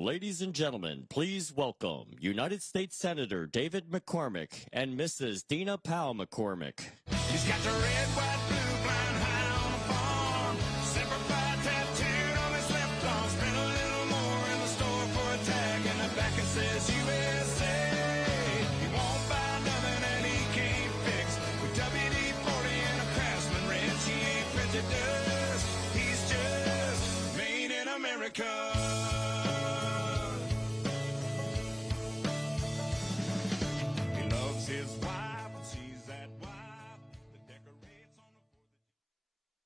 Ladies and gentlemen, please welcome United States Senator David McCormick and Mrs. Dina Powell McCormick. He's got the red, white, blue, flying high on the farm. Semper Fi tattooed on his left arm. Spent a little more in the store for a tag, and the back it says USA. He won't buy nothing and he can't fix. With WD-40 and a Craftsman wrench, he ain't prejudiced. He's just made in America. His wife, and she's that wife that decorates on the 4th of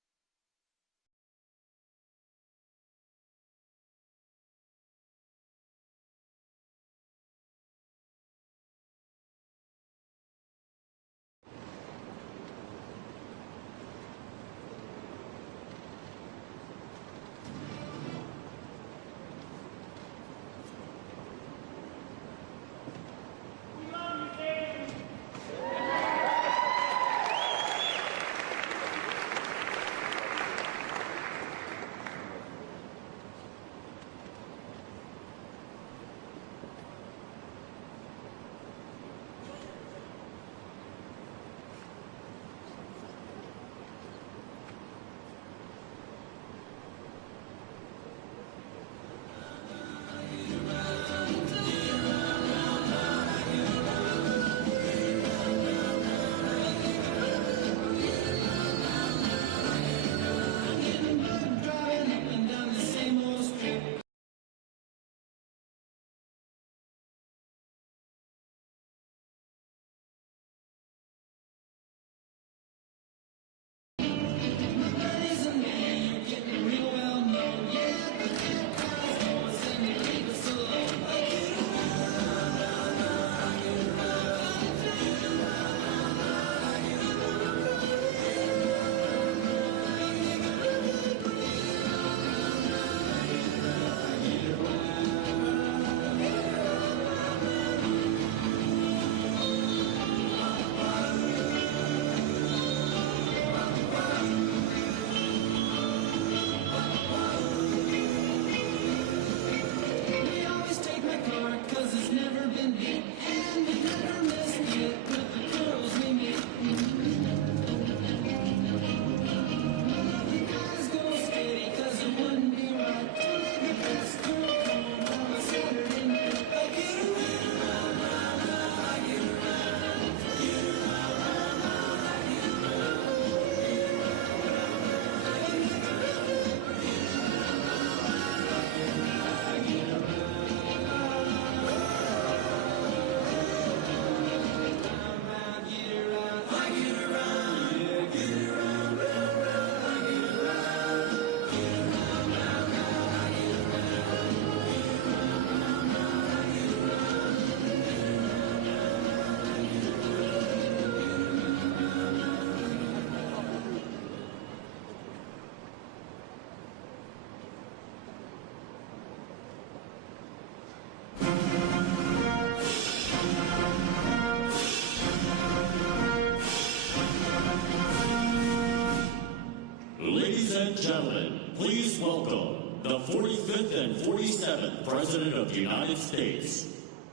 Ladies and gentlemen, please welcome the 45th and 47th President of the United States,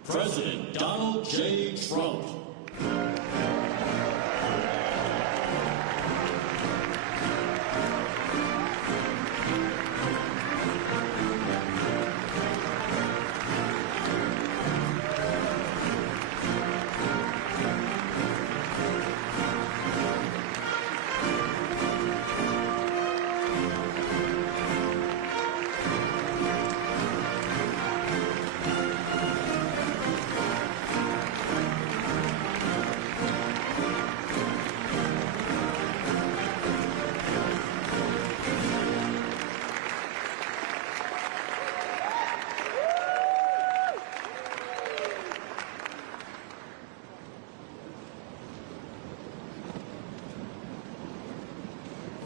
President Donald J. Trump.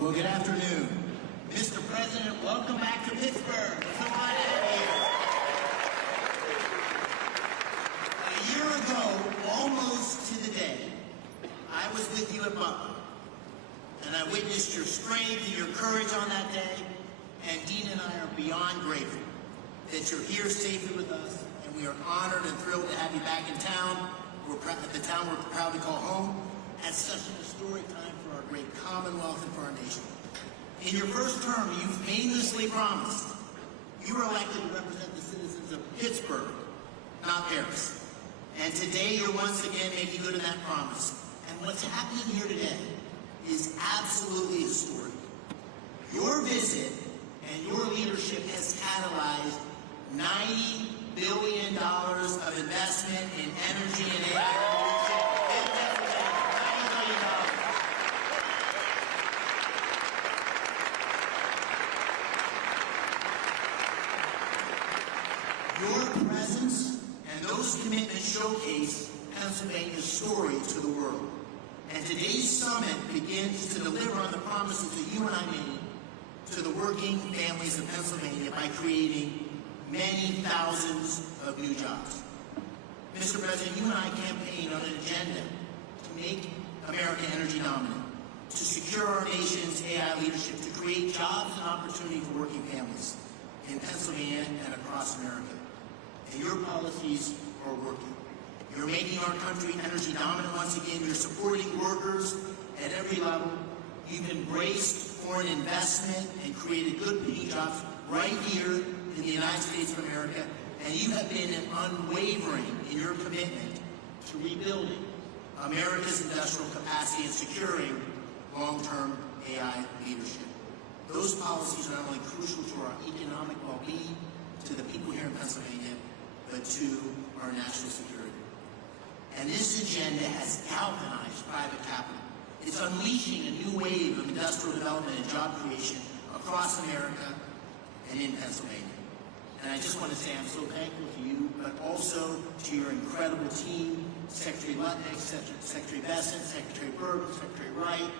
Well, good afternoon. Mr. President, welcome back to Pittsburgh. So glad to have you. A year ago, almost to the day, I was with you at Butler, and I witnessed your strength and your courage on that day, and Dean and I are beyond grateful. that you're here safely with us, and we are honored and thrilled to have you back in town. At the town we're proud to call home, at such an historic time for our great Commonwealth and for our nation. In your first term, you famously promised you were elected to represent the citizens of Pittsburgh, not Paris. And today you're once again making good on that promise. And what's happening here today is absolutely historic. Your visit and your leadership has catalyzed $90 billion of investment in energy and AI revolution. $90 billion. Your presence and those commitments showcase Pennsylvania's story to the world. And today's summit begins to deliver on the promises that you and I made to the working families of Pennsylvania by creating many thousands of new jobs. Mr. President, you and I campaigned on an agenda to make America energy dominant, to secure our nation's AI leadership, to create jobs and opportunity for working families in Pennsylvania and across America. And your policies are working. You're making our country energy dominant once again. You're supporting workers at every level. You've embraced foreign investment and created good-paying jobs right here in the United States of America. And you have been unwavering in your commitment to rebuilding America's industrial capacity and securing long-term AI leadership. Those policies are not only crucial to our economic well-being, to the people here in Pennsylvania, but to our national security. And this agenda has galvanized private capital. It's unleashing a new wave of industrial development and job creation across America and in Pennsylvania. And I just want to say I'm so thankful to you, but also to your incredible team, Secretary Lutnick, Secretary Bessent, Secretary Burke, Secretary Wright,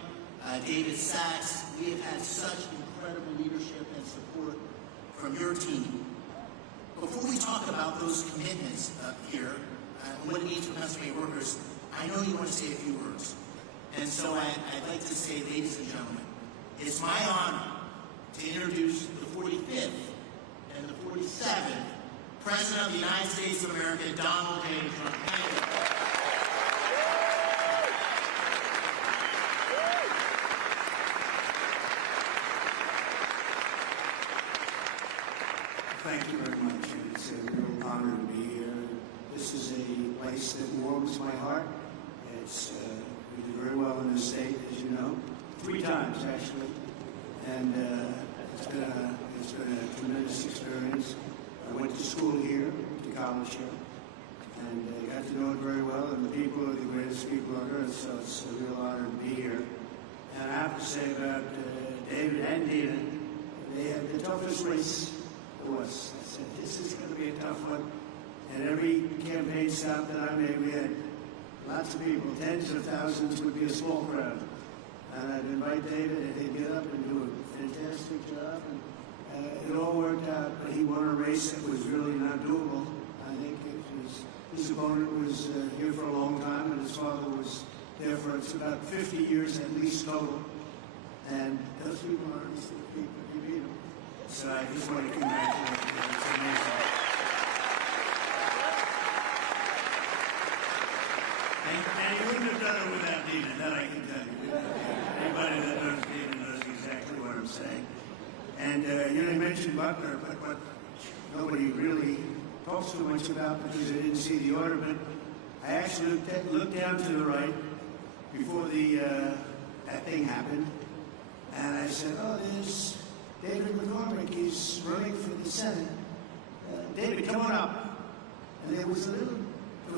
David Sachs. We have had such incredible leadership and support from your team. Before we talk about those commitments here, and what it means for Pennsylvania workers, I know you want to say a few words. And so I'd like to say, ladies and gentlemen, it's my honor to introduce the 45th and the 47th President of the United States of America, Donald J. Trump. Thank you. Thank you very much. It's a real honor to be here. This is a place that warms my heart. It's we did very well in the state, as you know, 3 times actually, and it's been a tremendous experience. I went to school here, to college here, and got to know it very well. And the people are the greatest people on earth, so it's a real honor to be here. And I have to say about David and Dina, they had the toughest race for us. I said, this is going to be a tough one. And every campaign stop that I made, we had lots of people, tens of thousands would be a small crowd. And I'd invite David, and he'd get up and do a fantastic job. And it all worked out, but he won a race that was really not doable. I think his opponent was here for a long time, and his father was there for about 50 years at least total. And those people are the people you beat them. So I just want to congratulate you. It's amazing. And you wouldn't have done it without Dina, that I can tell you. Anybody that knows Dina knows exactly what I'm saying. And you mentioned Butler, but what nobody really talks too much about because I didn't see the order, but I actually looked down to the right before that thing happened, and I said, oh, there's David McCormick, he's running for the Senate. David, come on up. And there was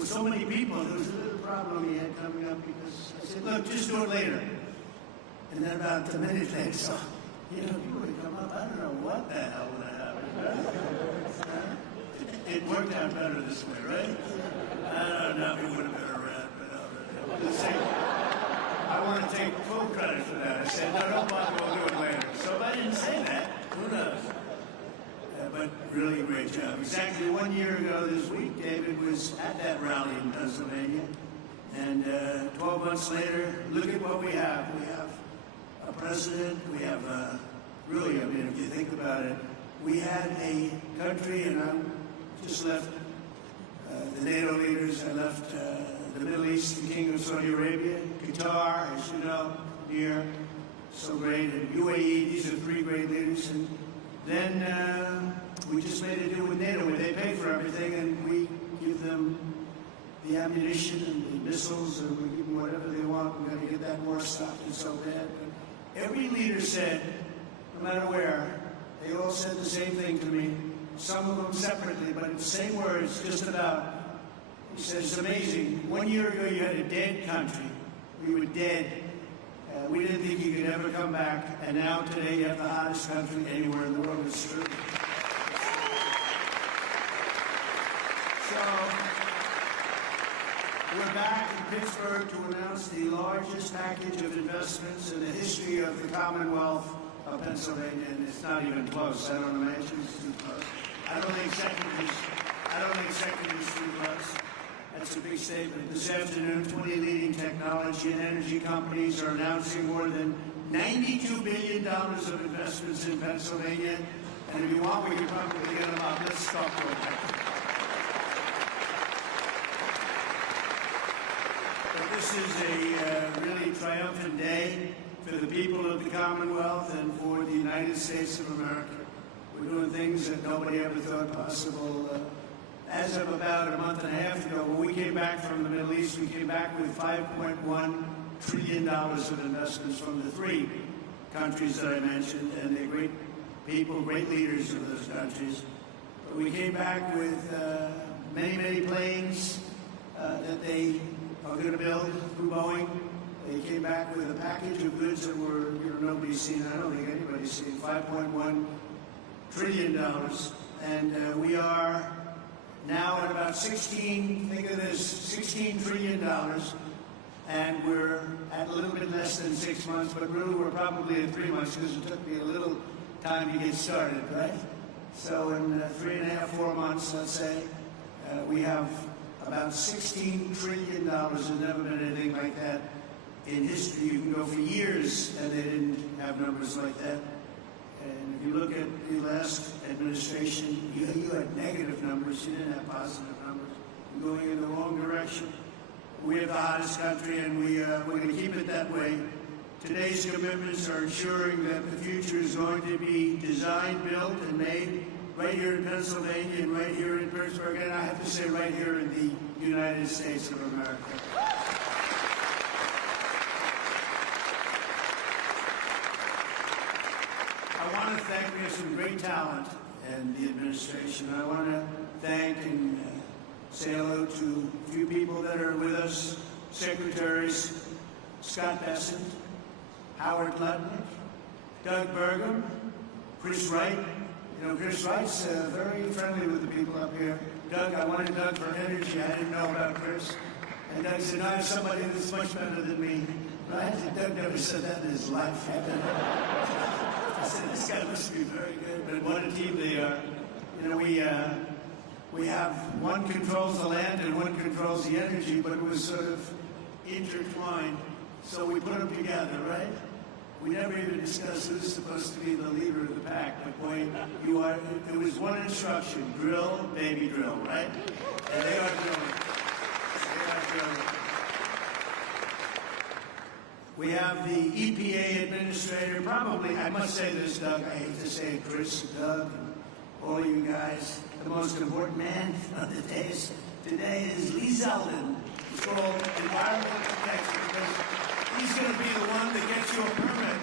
so many people, there was a little problem he had coming up because I said, look, just do it later. And then about a minute later, so, you would come up, I don't know what the hell would have happened. It worked out better this way, right? I don't know if he would have been around, but let's see. I want to take full credit for that. I said, no, don't bother, we'll do it later. So if I didn't say that, who knows? But really great job. Exactly 1 year ago this week, David was at that rally in Pennsylvania. And 12 months later, look at what we have. We have a president. We have really, I mean, if you think about it, we had a country, and I just left the NATO leaders. I left the Middle East, the King of Saudi Arabia, Qatar, as you know, near, so great, and UAE. These are three great leaders. And then we just made a deal with NATO where they pay for everything, and we give them the ammunition and the missiles, and we give them whatever they want. We're going to get that war stopped. It's so bad. But every leader said, no matter where, they all said the same thing to me. Some of them separately, but in the same words, just about. He said, it's amazing. 1 year ago, you had a dead country. We were dead. We didn't think you could ever come back. And now, today, you have the hottest country anywhere in the world. It's true. So, we're back in Pittsburgh to announce the largest package of investments in the history of the Commonwealth of Pennsylvania, and it's not even close. I don't imagine it's too close. I don't think second is too close. That's a big statement. This afternoon, 20 leading technology and energy companies are announcing more than $92 billion of investments in Pennsylvania. And if you want, we can probably get them up. Let's talk about that. But this is a really triumphant day for the people of the Commonwealth and for the United States of America. We're doing things that nobody ever thought possible. As of about a month and a half ago, when we came back from the Middle East, we came back with $5.1 trillion of investments from the three countries that I mentioned, and they're great people, great leaders of those countries. But we came back with many, many planes that they are going to build through Boeing. They came back with a package of goods that were, nobody's seen. I don't think anybody's seen. $5.1 trillion, and we are now at about 16. Think of this, $16 trillion, and we're at a little bit less than 6 months. But really, we're probably at 3 months because it took me a little time to get started, right? So in 3.5, 4 months, let's say, we have about $16 trillion. There's never been anything like that in history. You can go for years, and they didn't have numbers like that. And if you look at the last administration, you had negative numbers. You didn't have positive numbers. You're going in the wrong direction. We have the hottest country, and we're going to keep it that way. Today's commitments are ensuring that the future is going to be designed, built, and made right here in Pennsylvania and right here in Pittsburgh, and I have to say right here in the United States of America. I want to thank, we have some great talent in the administration. I want to thank and say hello to a few people that are with us. Secretaries Scott Bessent, Howard Lutnick, Doug Burgum, Chris Wright. Chris Wright's very friendly with the people up here. Doug, I wanted Doug for energy. I didn't know about Chris. And Doug said, I have somebody that's much better than me. Right? And Doug never said that in his life. I said, this guy must be very good. But what a team they are. We have one controls the land and one controls the energy, but it was sort of intertwined. So we put them together, right? We never even discussed who's supposed to be the leader of the pack, but boy, there was one instruction: drill, baby, drill, right? And they are drilling. They are drilling. We have the EPA administrator, probably, I must say this, Doug, I hate to say it, Chris, Doug, and all you guys, the most important man of the days today is Lee Zeldin. It's called environmental protection, because he's going to be the one that gets you a permit.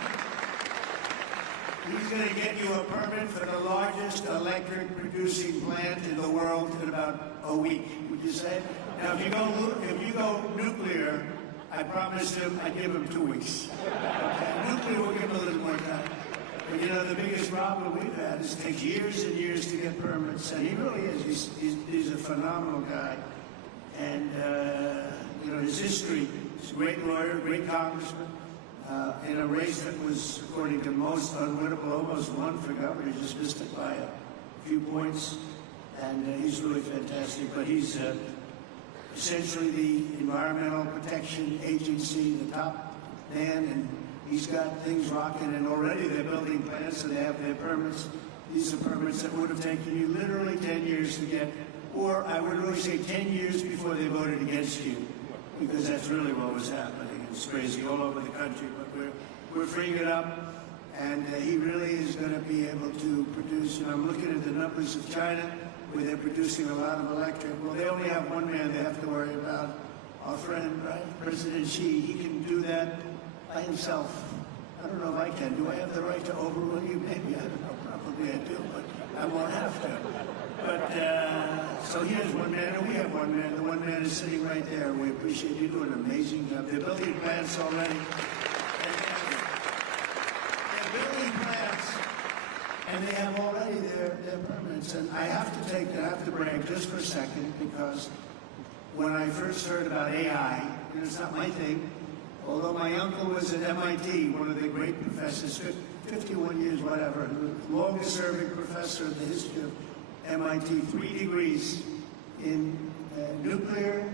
He's going to get you a permit for the largest electric producing plant in the world in about a week, would you say? Now, if you go nuclear, I promised him I'd give him 2 weeks. Okay? Nuclear will give him a little more time. But the biggest problem we've had is it takes years and years to get permits, and he really is. He's a phenomenal guy. And, his history, he's a great lawyer, great congressman, in a race that was, according to most, unwinnable, almost won for governor. He just missed it by a few points, and he's really fantastic. But he's essentially the Environmental Protection Agency, the top man, and He's got things rocking, and already they're building plants and they have their permits. These are permits that would have taken you literally 10 years to get, or I would really say 10 years before they voted against you, because that's really what was happening. It's crazy all over the country, but we're freeing it up, and he really is going to be able to produce. And I'm looking at the numbers of China, where they're producing a lot of electric. Well, they only have one man they have to worry about. Our friend, right, President Xi, he can do that by himself. I don't know if I can. Do I have the right to overrule you? Maybe. I don't know. Probably I do, but I won't have to. But, so he has one man, and we have one man. The one man is sitting right there. We appreciate you doing an amazing job. They're building plants already. They're building plants, and they have already their permits. And I have to brag just for a second, because when I first heard about AI, and it's not my thing, although my uncle was at MIT, one of the great professors, 51 years, whatever, the longest-serving professor of the history of MIT, 3 degrees in nuclear,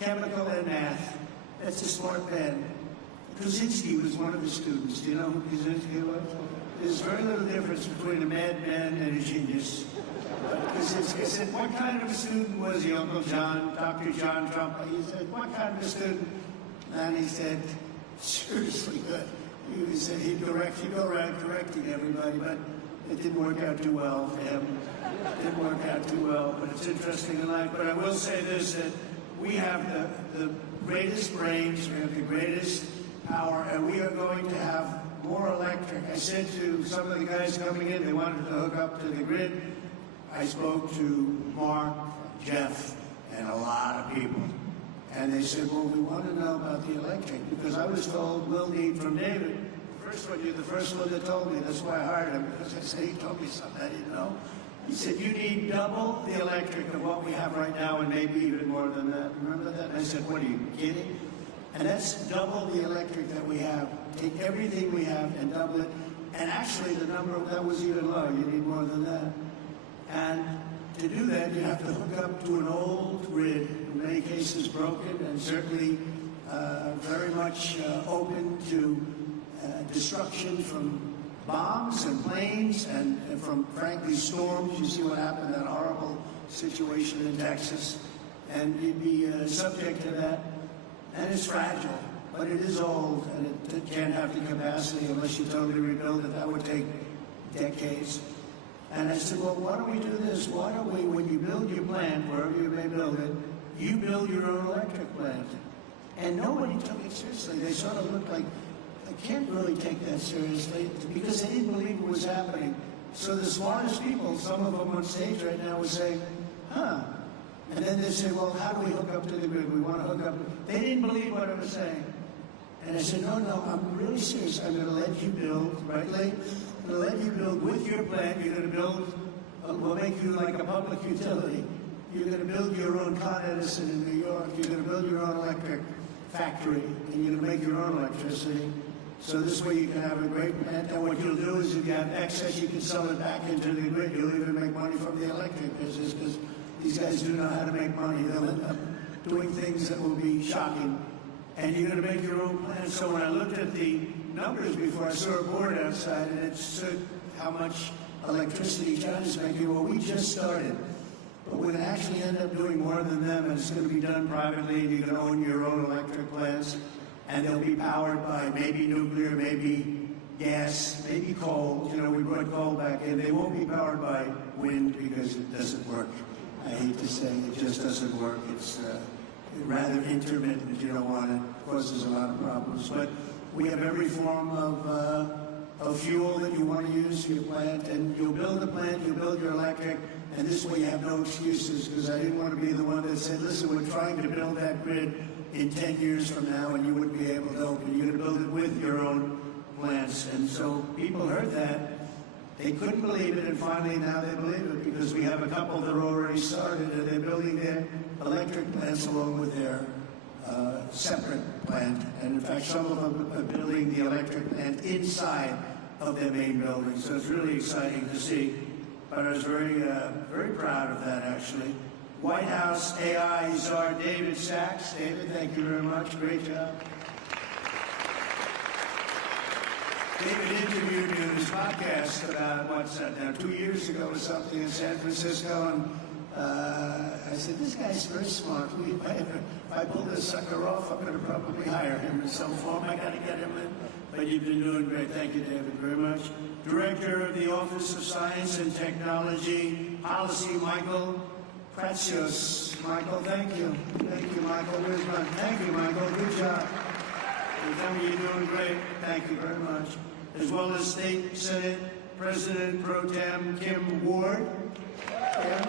chemical, and math. That's a smart man. Kaczynski was one of his students. Do you know who Kaczynski was? There's very little difference between a madman and a genius. Kaczynski said, what kind of a student was he, Uncle John, Dr. John Trump? He said, what kind of a student? And he said, seriously good. He said he'd go around correcting everybody, but it didn't work out too well for him. It didn't work out too well, but it's interesting in life. But I will say this, that we have the greatest brains, we have the greatest power, and we are going to have more electric. I said to some of the guys coming in, they wanted to hook up to the grid. I spoke to Mark, Jeff, and a lot of people. And they said, well, we want to know about the electric, because I was told we'll need from David. You're the first one that told me. That's why I hired him, because I said, he told me something I didn't know. He said, you need double the electric of what we have right now, and maybe even more than that. Remember that? And I said, what, are you kidding? And that's double the electric that we have. Take everything we have and double it. And actually, the number, that was even lower. You need more than that. And to do that, you have to hook up to an old grid, in many cases broken, and certainly very much open to destruction from bombs and planes and from, frankly, storms. You see what happened, that horrible situation in Texas. And you'd be subject to that. And it's fragile, but it is old, and it can't have the capacity unless you totally rebuild it. That would take decades. And I said, well, why don't we do this? Why don't we, when you build your plant, wherever you may build it, you build your own electric plant. And nobody took it seriously. They sort of looked like, I can't really take that seriously, because they didn't believe it was happening. So the smartest people, some of them on stage right now, would say, huh. And then they say, well, how do we hook up to the grid? We want to hook up. They didn't believe what I was saying. And I said, no, I'm really serious. I'm going to let you build, right, Lee? I'm going to let you build with your plant. You're going to build, we'll make you like a public utility. You're going to build your own Con Edison in New York. You're going to build your own electric factory, and you're going to make your own electricity. So this way you can have a great plant. And what you'll do is if you have excess, you can sell it back into the grid. You'll even make money from the electric business, because these guys do know how to make money. They'll end up doing things that will be shocking. And you're going to make your own plan. So when I looked at the numbers before, I saw a board outside, and it said how much electricity China's making. Well, we just started. But we're going to actually end up doing more than them, and it's going to be done privately, and you're going to own your own electric plants. And they'll be powered by maybe nuclear, maybe gas, maybe coal. You know, we brought coal back in. They won't be powered by wind because it doesn't work. I hate to say it just doesn't work. It's rather intermittent. You don't want it. It causes a lot of problems. But we have every form of fuel that you want to use for your plant. And you'll build a plant, you'll build your electric, and this way you have no excuses, because I didn't want to be the one that said, listen, we're trying to build that grid in 10 years from now, and you wouldn't be able to open. You're going to build it with your own plants. And so people heard that. They couldn't believe it, and finally now they believe it, because we have a couple that are already started, and they're building their electric plants along with their separate plant. And in fact, some of them are building the electric plant inside of their main building. So it's really exciting to see. But I was very, very proud of that, actually. White House AI czar David. David Sachs. David, thank you very much. Great job. David interviewed me on his podcast about, what's that now, 2 years ago or something in San Francisco, and I said, this guy's very smart. If I pull this sucker off, I'm going to probably hire him in some form. I got to get him in. But you've been doing great. Thank you, David, very much. Director of the Office of Science and Technology, Policy, Michael Pratsios. Michael, thank you. Thank you, Michael. Where's my... Thank you, Michael. Good job. You tell me you're doing great. Thank you very much. As well as State Senate President Pro Tem Kim Ward. Kim.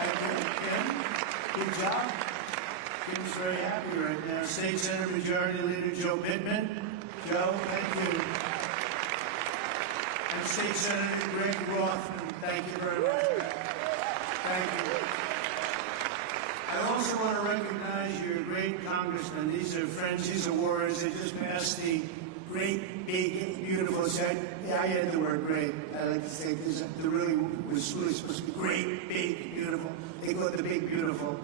Thank you, Kim. Good job. Kim's very happy right now. State Senate Majority Leader Joe Pittman. Joe, thank you. And State Senator Greg Rothman, thank you very much. Thank you. I also want to recognize your great congressmen. These are friends, these are warriors. They just passed the great, big, beautiful set. Yeah, I had the word great. I like to say this, the really was really supposed to be great, big, beautiful. They call it the big, beautiful.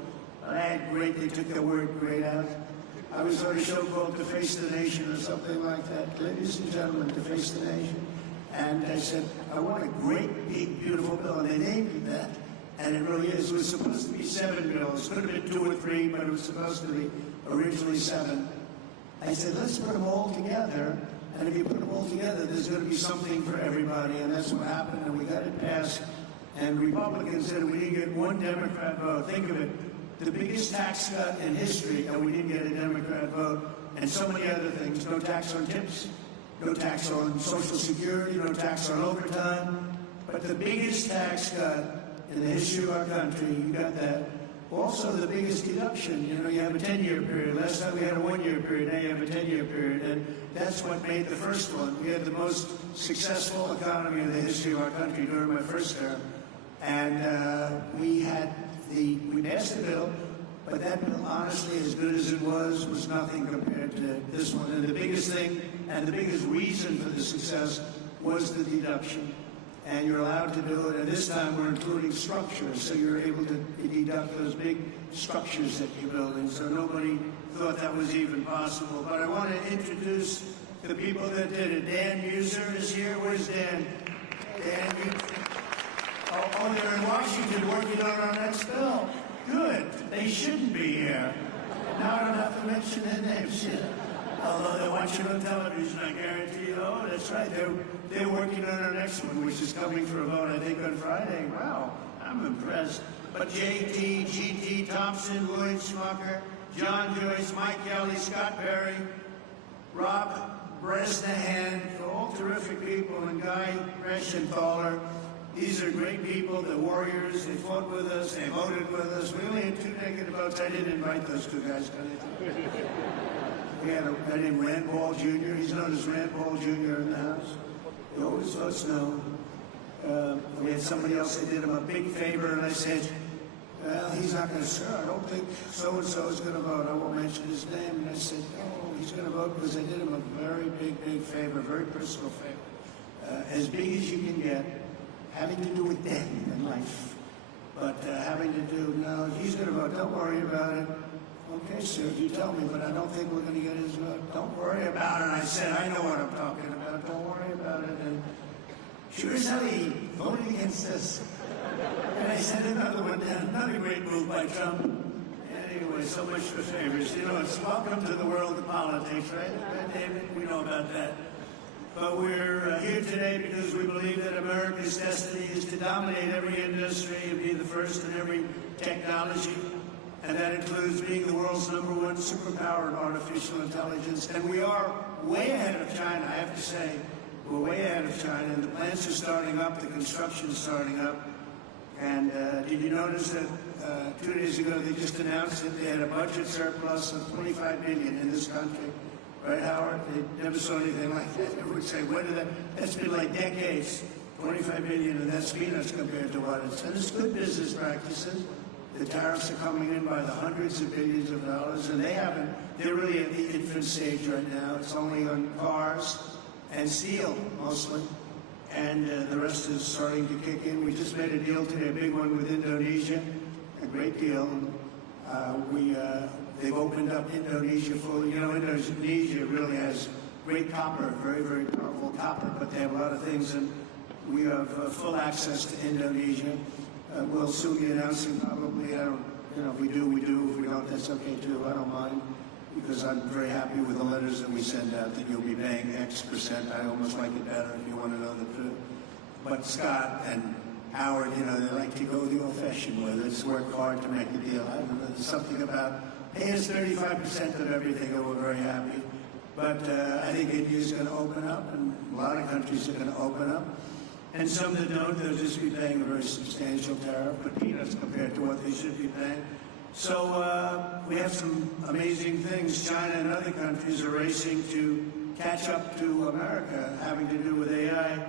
I had great, they took the word great out. I was on a show called To Face the Nation or something like that. Ladies and gentlemen, To Face the Nation. And I said, I want a great, big, beautiful bill. And they named it that. And it really is. It was supposed to be 7 bills. Could have been 2 or 3, but it was supposed to be originally 7. I said, let's put them all together. And if you put them all together, there's going to be something for everybody. And that's what happened. And we got it passed. And Republicans said we didn't get one Democrat vote. Think of it. The biggest tax cut in history, and we didn't get a Democrat vote, and so many other things. No tax on tips, no tax on Social Security, no tax on overtime. But the biggest tax cut in the history of our country, you got that. Also, the biggest deduction. You know, you have a 10-year period. Last time we had a 1-year period. Now you have a 10-year period. And that's what made the first one. We had the most successful economy in the history of our country during my first term. And we passed the bill, but that bill, honestly, as good as it was nothing compared to this one. And the biggest thing, and the biggest reason for the success was the deduction. And you're allowed to do it, and this time we're including structures, so you're able to deduct those big structures that you're building, so nobody thought that was even possible. But I want to introduce the people that did it. Dan Muser is here. Where's Dan? Dan, oh, they're in Washington working on our next bill. Good. They shouldn't be here. Now I don't have to mention their names yet. Although they're watching on television, I guarantee you. Oh, that's right. They're working on our next one, which is coming for a vote, I think, on Friday. Wow, I'm impressed. But J.T., G.T., Thompson, Lloyd Schmucker, John Joyce, Mike Kelly, Scott Perry, Rob Bresnahan, all terrific people, and Guy Reschenthaler. These are great people, the warriors. They fought with us, they voted with us. We only had 2 negative votes. I didn't invite those 2 guys. We had a guy named Rand Paul Jr. He's known as Rand Paul Jr. in the House. He always votes no. We had somebody else that did him a big favor, and I said, well, he's not going to, sir, I don't think so-and-so is going to vote. I won't mention his name. And I said, oh, he's going to vote because I did him a very big favor, very personal favor. As big as you can get, having to do with death in life. But having to do, no, if he's going to vote, don't worry about it. Okay, sir, you tell me, but I don't think we're going to get his vote. Don't worry about it. I said, I know what I'm talking about. Don't worry about it. And sure as hell, he voted against us. And I sent another one down. Another great move by Trump. Anyway, so much for favors. You know, it's welcome to the world of politics, right? Right, David? We know about that. But we're here today because we believe that America's destiny is to dominate every industry and be the first in every technology. And that includes being the world's #1 superpower in artificial intelligence. And we are way ahead of China, I have to say. We're way ahead of China, and the plants are starting up, the construction is starting up. And did you notice that 2 days ago they just announced that they had a budget surplus of $25 billion in this country? Right, Howard? They never saw anything like that. They would say, when did that? That's been like decades. $25 billion, and that's peanuts compared to what it's. And it's good business practices. The tariffs are coming in by the hundreds of billions of dollars, and they're really at the infant stage right now. It's only on cars and steel, mostly. And the rest is starting to kick in. We just made a deal today, a big one with Indonesia, a great deal. They've opened up Indonesia fully. You know, Indonesia really has great copper, very, very powerful copper, but they have a lot of things, and we have full access to Indonesia. We'll soon be announcing probably, if we do, we do. If we don't, that's okay too. I don't mind, because I'm very happy with the letters that we send out that you'll be paying X%. I almost like it better if you want to know the truth. But Scott and Howard, they like to go the old-fashioned way. Let's work hard to make a deal. I don't know, there's something about pay us 35% of everything, and we're very happy. But I think India's going to open up, and a lot of countries are going to open up. And some that don't, they'll just be paying a very substantial tariff, but peanuts compared to what they should be paying. So we have some amazing things. China and other countries are racing to catch up to America, having to do with AI,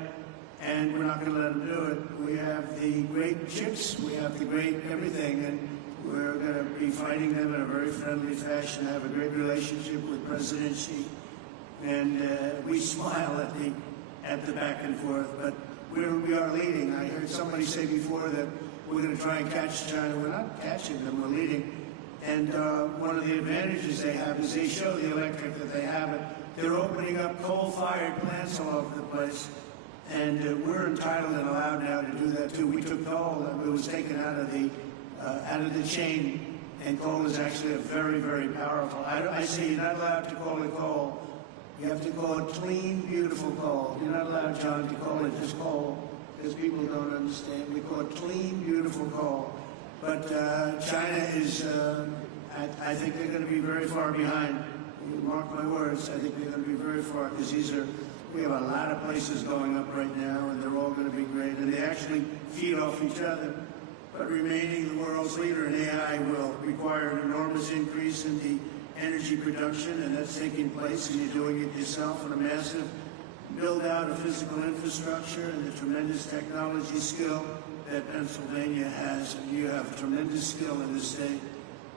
and we're not going to let them do it. We have the great chips, we have the great everything, and we're going to be fighting them in a very friendly fashion, have a great relationship with President Xi, and we smile at the back and forth, but we are leading. I heard somebody say before that we're going to try and catch China. We're not catching them, we're leading. And one of the advantages they have is they show the electric that they have it. They're opening up coal-fired plants all over the place. And we're entitled and allowed now to do that too. We took coal, it was taken out of the chain, and coal is actually a very, very powerful. I say you're not allowed to call it coal. You have to call it clean, beautiful coal. You're not allowed, John, to call it just coal, because people don't understand. We call it clean, beautiful coal. But China is, I think they're going to be very far behind. You mark my words, I think they're going to be very far, because we have a lot of places going up right now, and they're all going to be great, and they actually feed off each other. But remaining the world's leader in AI will require an enormous increase in the energy production, and that's taking place, and you're doing it yourself, and a massive build-out of physical infrastructure and the tremendous technology skill that Pennsylvania has, and you have tremendous skill in this state.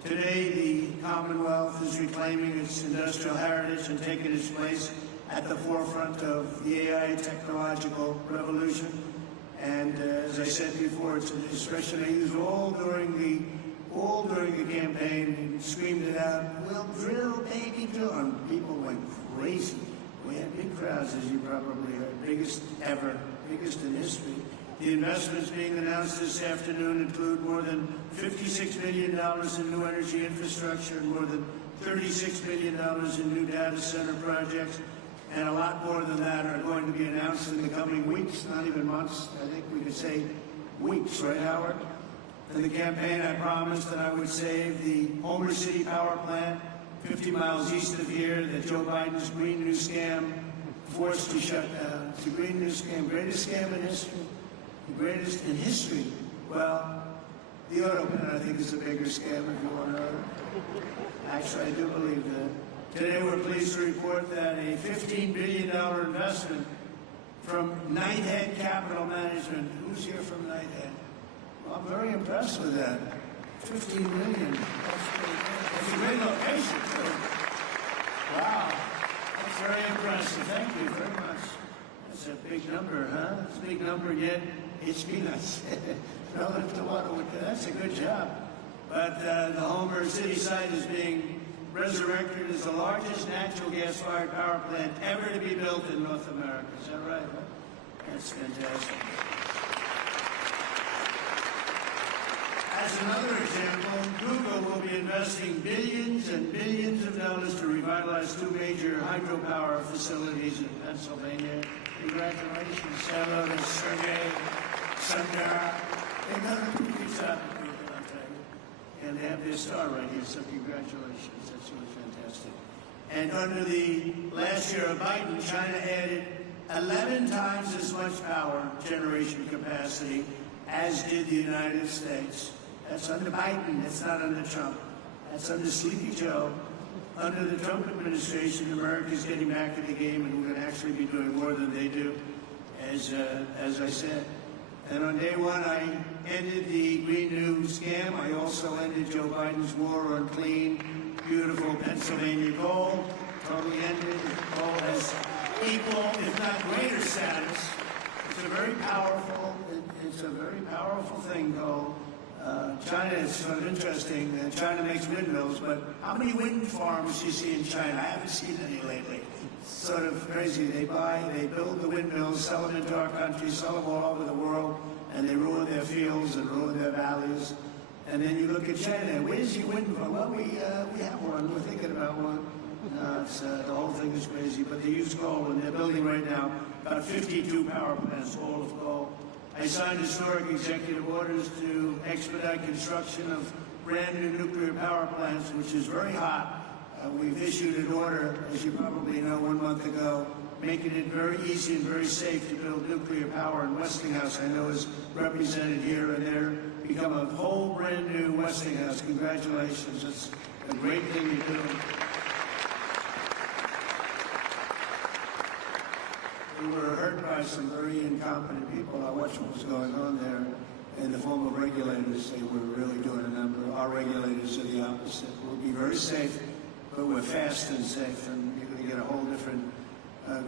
Today, the Commonwealth is reclaiming its industrial heritage and taking its place at the forefront of the AI technological revolution. And as I said before, it's an expression I used all during the campaign, and screamed it out, "We'll drill, baby, drill." And people went crazy. We had big crowds, as you probably heard, biggest ever, biggest in history. The investments being announced this afternoon include more than $56 million in new energy infrastructure and more than $36 million in new data center projects. And a lot more than that are going to be announced in the coming weeks, not even months. I think we could say weeks, right, Howard? In the campaign, I promised that I would save the Homer City power plant 50 miles east of here that Joe Biden's Green New Scam forced to shut down. It's the Green New Scam, greatest scam in history, the greatest in history. Well, the auto plant, I think, is a bigger scam, if you want to know. Actually, I do believe that. Today, we're pleased to report that a $15 billion investment from Knighthead Capital Management. Who's here from Knighthead? Well, I'm very impressed with that. $15 million. That's a great location, too. Wow. That's very impressive. Thank you very much. That's a big number, huh? It's a big number, yet it's peanuts. Relative to what? That's a good job. But the Homer City site is being resurrected as the largest natural gas-fired power plant ever to be built in North America. Is that right? That's fantastic. As another example, Google will be investing billions and billions of dollars to revitalize two major hydropower facilities in Pennsylvania. Congratulations, Hello to Sergey, Sundar. They've done a pretty good job, I'll tell you. And they have their star right here, so congratulations. That's really fantastic. And under the last year of Biden, China added 11 times as much power generation capacity as did the United States. That's under Biden. That's not under Trump. That's under Sleepy Joe. Under the Trump administration, America's getting back in the game, and we're going to actually be doing more than they do, as I said. And on day one, I ended the Green New Scam. I also ended Joe Biden's war on clean, beautiful Pennsylvania coal. Totally ended. Coal has equal, if not greater status. It's a very powerful thing, coal. China is sort of interesting. China makes windmills, but how many wind farms do you see in China? I haven't seen any lately. sort of crazy. They build the windmills, sell them into our country, sell them all over the world, and they ruin their fields and ruin their valleys. And then you look at China, where's your wind farm? Well, we have one, we're thinking about one. The whole thing is crazy, but they use coal, and they're building right now about 52 power plants, all of coal. I signed historic executive orders to expedite construction of brand new nuclear power plants, which is very hot. We've issued an order, as you probably know, 1 month ago, making it very easy and very safe to build nuclear power. And Westinghouse, I know, is represented here, and they're become a whole brand new Westinghouse. Congratulations. It's a great thing you're doing. We were hurt by some very incompetent people. I watched what was going on there in the form of regulators. They were really doing a number. Our regulators are the opposite. We'll be very safe, but we're fast and safe, and you're going to get a whole different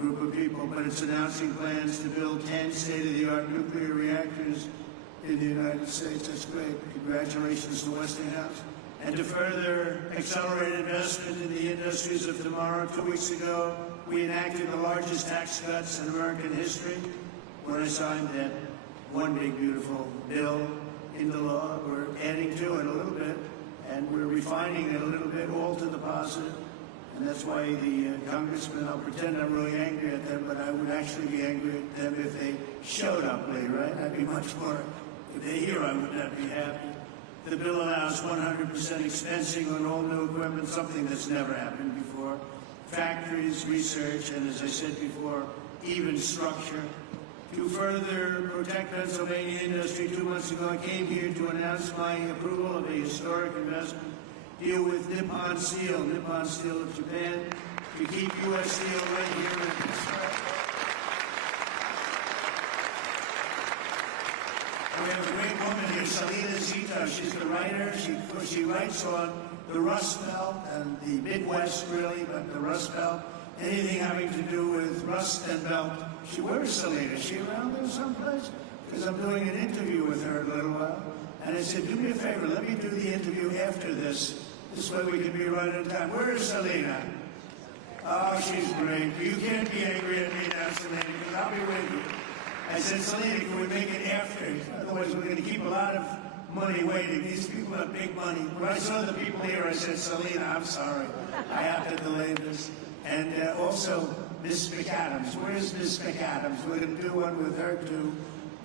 group of people. But it's announcing plans to build 10 state-of-the-art nuclear reactors in the United States. That's great. Congratulations to Westinghouse. And to further accelerate investment in the industries of tomorrow, 2 weeks ago, we enacted the largest tax cuts in American history when I signed that one big, beautiful bill into law. We're adding to it a little bit, and we're refining it a little bit, all to the positive. And that's why the congressmen, I'll pretend I'm really angry at them, but I would actually be angry at them if they showed up late, right? I'd be much more, if they're here, I would not be happy. The bill allows 100% expensing on all new equipment, something that's never happened before. Factories, research, and as I said before, even structure. To further protect Pennsylvania industry, 2 months ago I came here to announce my approval of a historic investment deal with Nippon Steel of Japan, to keep U.S. steel right here in Pittsburgh. We have a great woman here, Selena Zito. She's the writer. She writes on the Rust Belt and the Midwest, really, but the Rust Belt, anything having to do with rust and belt. Where is Selena? Is she around there someplace? Because I'm doing an interview with her in a little while. And I said, do me a favor, let me do the interview after this. This way we can be right on time. Where is Selena? Oh, she's great. You can't be angry at me now, Selena, because I'll be with you. I said, Selena, can we make it after? Otherwise, we're going to keep a lot of money waiting. These people have big money. When I saw the people here, I said, Selena, I'm sorry. I have to delay this. And also, Miss McAdams. Where's Miss McAdams? We're going to do one with her, too.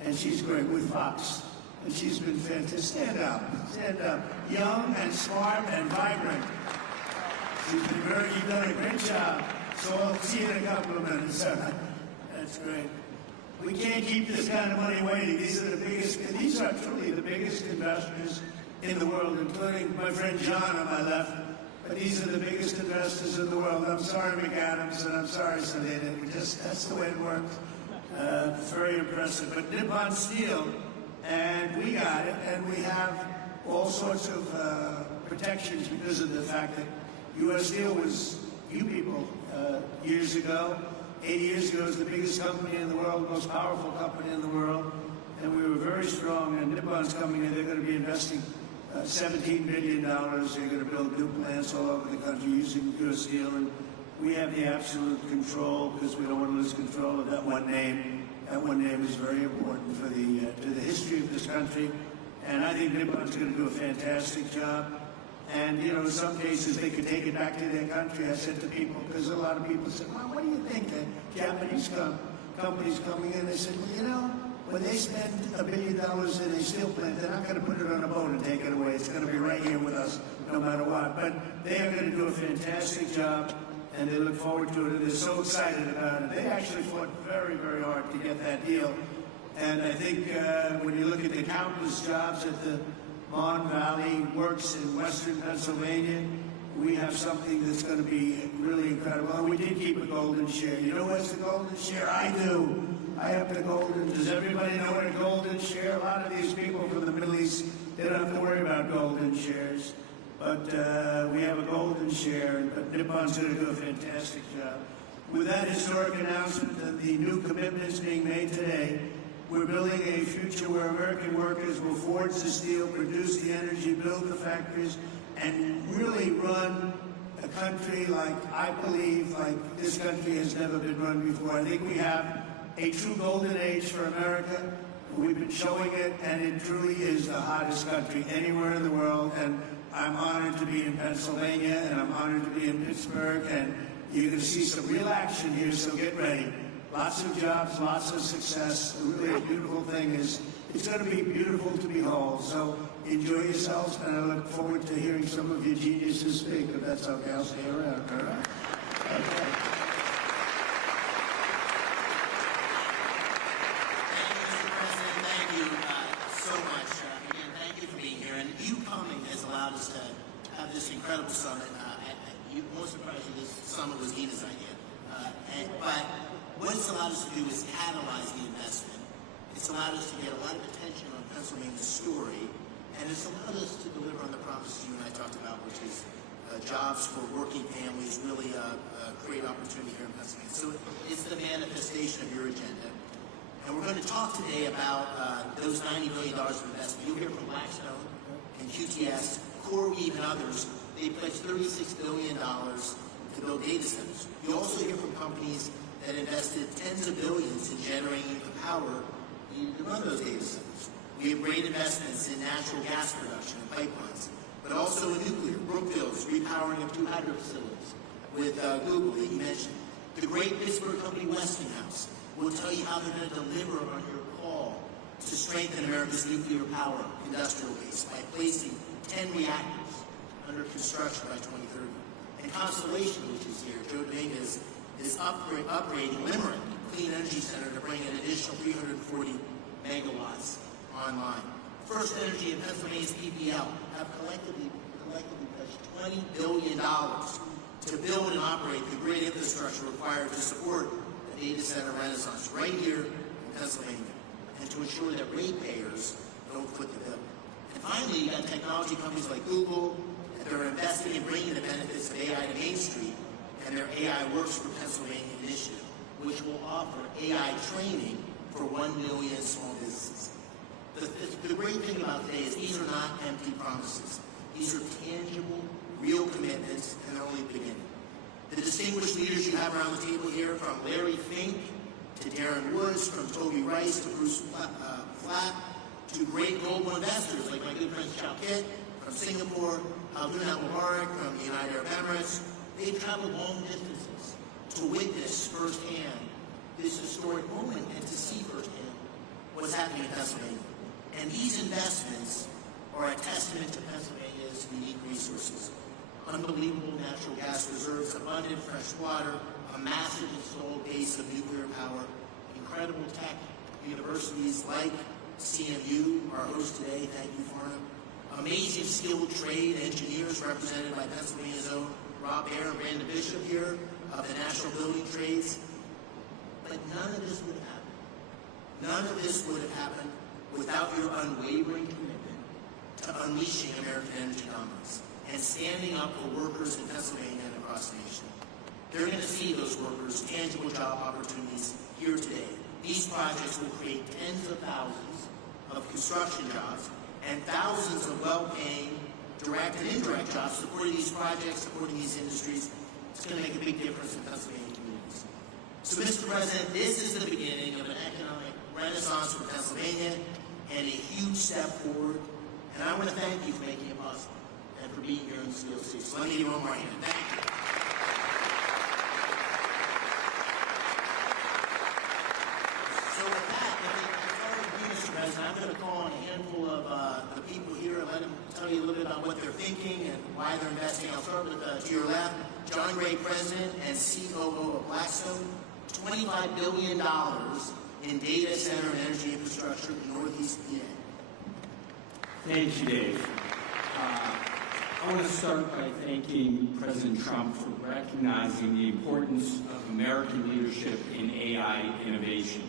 And she's great, with Fox. And she's been fantastic. Stand up. Stand up. Young and smart and vibrant. You've done a great job. So I'll see you in a couple of minutes. That's great. We can't keep this kind of money waiting. These are truly the biggest investors in the world, including my friend John on my left. But these are the biggest investors in the world. I'm sorry, McAdams, and I'm sorry, Selena. That's the way it works. Very impressive. But Nippon Steel, and we got it, and we have all sorts of protections because of the fact that U.S. Steel was, you people, years ago, 8 years ago, was the biggest company in the world, most powerful company in the world, and we were very strong, and Nippon's coming in. They're going to be investing $17 billion. They're going to build new plants all over the country using U.S. Steel, and we have the absolute control because we don't want to lose control of that one name. That one name is very important for to the history of this country, and I think Nippon's going to do a fantastic job. And, you know, in some cases, they could take it back to their country. I said to people, because a lot of people said, well, what do you think that Japanese companies coming in? I said, well, you know, when they spend $1 billion in a steel plant, they're not going to put it on a boat and take it away. It's going to be right here with us, no matter what. But they are going to do a fantastic job, and they look forward to it, and they're so excited about it. They actually fought very, very hard to get that deal. And I think when you look at the countless jobs at the Mon Valley Works in western Pennsylvania, we have something that's going to be really incredible. And we did keep a golden share. You know what's the golden share? I do. I have the golden. Does everybody know what a golden share? A lot of these people from the Middle East, they don't have to worry about golden shares. But we have a golden share, but Nippon's going to do a fantastic job. With that historic announcement and the new commitments being made today, we're building a future where American workers will forge the steel, produce the energy, build the factories, and really run a country like, I believe, like this country has never been run before. I think we have a true golden age for America. We've been showing it, and it truly is the hottest country anywhere in the world. And I'm honored to be in Pennsylvania, and I'm honored to be in Pittsburgh, and you're going to see some real action here, so get ready. Lots of jobs, lots of success. Really, a beautiful thing is, it's going to be beautiful to behold. So enjoy yourselves, and I look forward to hearing some of your geniuses speak, if that's okay. I'll stay around, all right? Okay. Have this incredible summit. Most surprisingly, this summit was Gina's idea. But what it's allowed us to do is catalyze the investment. It's allowed us to get a lot of attention on Pennsylvania's story, and it's allowed us to deliver on the promises you and I talked about, which is jobs for working families, really create opportunity here in Pennsylvania. So it's the manifestation of your agenda. And we're going to talk today about those $90 billion of investment. You'll hear from Blackstone and QTS, CoreWeave, and others. They pledged $36 billion to build data centers. You also hear from companies that invested tens of billions in generating the power needed to run those data centers. We have great investments in natural gas production and pipelines, but also in nuclear. Brookfield's repowering of 2 hydro facilities with Google that you mentioned. The great Pittsburgh company Westinghouse will tell you how they're going to deliver on your call to strengthen America's nuclear power industrial base by placing 10 reactors under construction by 2030. And Constellation, which is here, Joe Dominguez, is upgrading Limerick Clean Energy Center to bring an additional 340 megawatts online. First Energy and Pennsylvania's PPL have collectively pledged $20 billion to build and operate the grid infrastructure required to support the data center renaissance right here in Pennsylvania, and to ensure that ratepayers don't foot the bill. And finally, you got technology companies like Google that are investing in bringing the benefits of AI to Main Street, and their AI Works for Pennsylvania initiative, which will offer AI training for 1 million small businesses. The great thing about today is these are not empty promises. These are tangible, real commitments, and they're only beginning. The distinguished leaders you have around the table here, from Larry Fink to Darren Woods, from Toby Rice to Bruce Flatt, to great global investors like my good friend Chowkit from Singapore, Alduna Mubarak from the United Arab Emirates. They've traveled long distances to witness firsthand this historic moment and to see firsthand what's happening in Pennsylvania. And these investments are a testament to Pennsylvania's unique resources. Unbelievable natural gas reserves, abundant fresh water, a massive installed base of nuclear power, incredible tech universities like CMU, our host today, thank you for them. Amazing skilled trade engineers represented by Pennsylvania's own Rob Ayer and Brandon Bishop here of the National Building Trades. But none of this would have happened. None of this would have happened without your unwavering commitment to unleashing American energy dominance and standing up for workers in Pennsylvania and across the nation. They're going to see those workers tangible job opportunities here today. These projects will create tens of thousands of construction jobs and thousands of well-paying direct and indirect jobs supporting these projects, supporting these industries. It's going to make a big difference in Pennsylvania communities. So, Mr. President, this is the beginning of an economic renaissance for Pennsylvania and a huge step forward. And I want to thank you for making it possible and for being here in the Steel City. So let me give you one more hand. Thank you. So with that, Mr. President, I'm going to call on a handful of the people here and let them tell you a little bit about what they're thinking and why they're investing. I'll start with, to your left, John Gray, President and COO of Blackstone. $25 billion in data center and energy infrastructure in Northeast PA. Thank you, Dave. I want to start by thanking President Trump for recognizing the importance of American leadership in AI innovation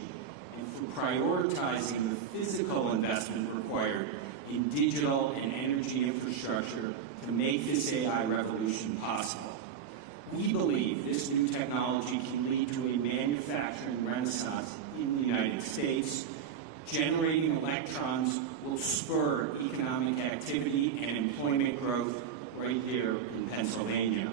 and for prioritizing the physical investment required in digital and energy infrastructure to make this AI revolution possible. We believe this new technology can lead to a manufacturing renaissance in the United States. Generating electrons will spur economic activity and employment growth right here in Pennsylvania.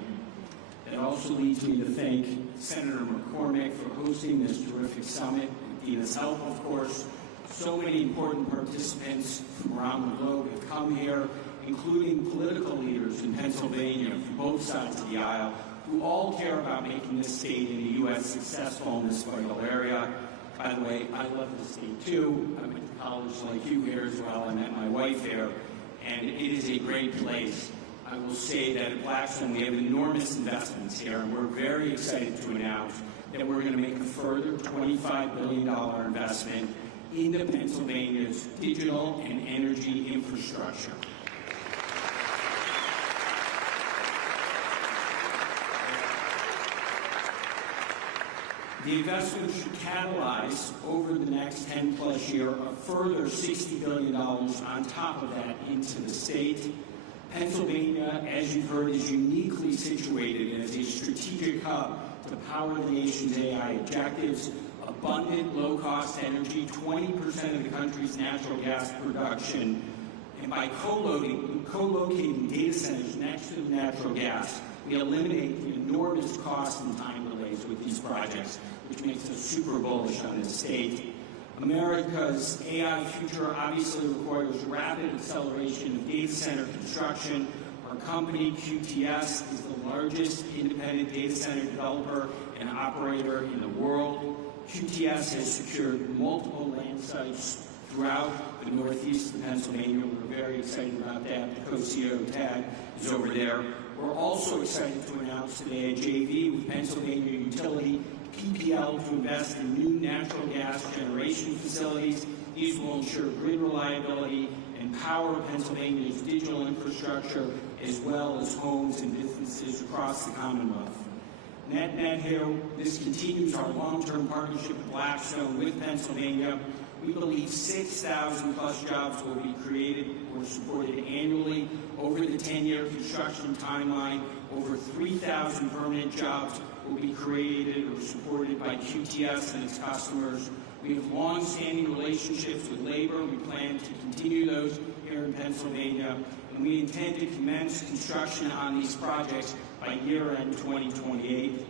It also leads me to thank Senator McCormick for hosting this terrific summit, and Dina's help, of course. So many important participants from around the globe have come here, including political leaders in Pennsylvania from both sides of the aisle, who all care about making this state in the U.S. successful in this vital area. By the way, I love the state too. I went to college like you here as well. I met my wife here, and it is a great place. I will say that at Blackstone we have enormous investments here, and we're very excited to announce that we're going to make a further $25 billion investment into Pennsylvania's digital and energy infrastructure. The investment should catalyze over the next 10-plus years a further $60 billion on top of that into the state. Pennsylvania, as you've heard, is uniquely situated as a strategic hub to power the nation's AI objectives. Abundant, low-cost energy, 20% of the country's natural gas production, and by co-locating data centers next to the natural gas, we eliminate the enormous cost and time delays with these projects, which makes us super bullish on this state. America's AI future obviously requires rapid acceleration of data center construction. Our company, QTS, is the largest independent data center developer and operator in the world. QTS has secured multiple land sites throughout the northeast of Pennsylvania. We're very excited about that. The co-CEO, Tad, is over there. We're also excited to announce today a JV with Pennsylvania utility PPL to invest in new natural gas generation facilities. These will ensure grid reliability and power Pennsylvania's digital infrastructure as well as homes and businesses across the Commonwealth. Net here, this continues our long-term partnership with Blackstone with Pennsylvania. We believe 6,000 plus jobs will be created or supported annually over the 10-year construction timeline. Over 3,000 permanent jobs will be created or supported by QTS and its customers. We have long-standing relationships with labor. We plan to continue those here in Pennsylvania, and we intend to commence construction on these projects by year-end 2028.